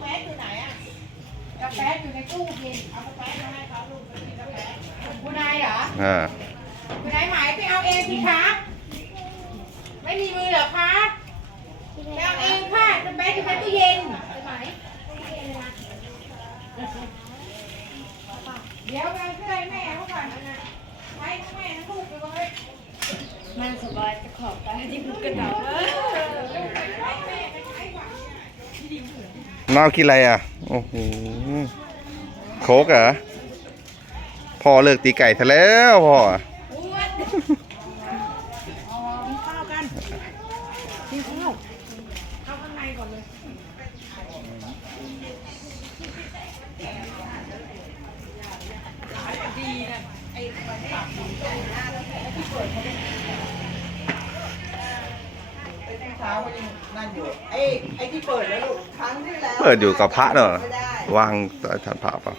แป๊ะอยู่ในตู้เย็นเอากระแป๊ะมาให้เขาลูกไปกินกาแฟคุณนายเหรออ่าคุณนายหมายไปเอาเองสิคะไม่มีมือเหรอคะไปเอาเองค่ะกระแป๊ะอยู่ในตู้เย็นไปไหมเดี๋ยวไปช่วยแม่เขาก่อนนะไว้ทั้งแม่ทั้งลูกไปเลยมันสบายจะขอบตาที่มุกกระดับเออ น้ากินอะไรอะ โอ้โห โคกเหรอ พ่อเลิกตีไก่ซะแล้วพ่ออะกินข้าวกันกินข้าวเข้าข้างในก่อนเลย ช้าก็ยังนั่นอยู่ไอ้ไอ้ที่เปิดแล้วลูกครั้งที่แล้วเปิดอยู่กับพระเนอะไม่ได้วางใต้ฐานพระเปล่า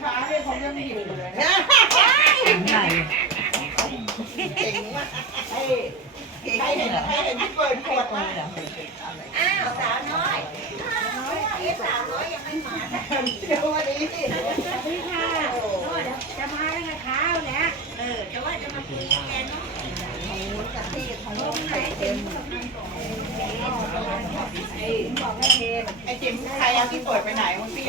ขาเนี่ยผมยังอยู่เลยนะเก่งมากไอ้ใครเห็นใครเห็นที่เปิดขวดมาอ้าวสาวน้อยไอ้สาวน้อยยังไม่มาเดี๋ยววันนี้ สวัสดีค่ะ ไอ้เจมส์ใครเอาที่เปิดไปไหนมันเปรี้ยว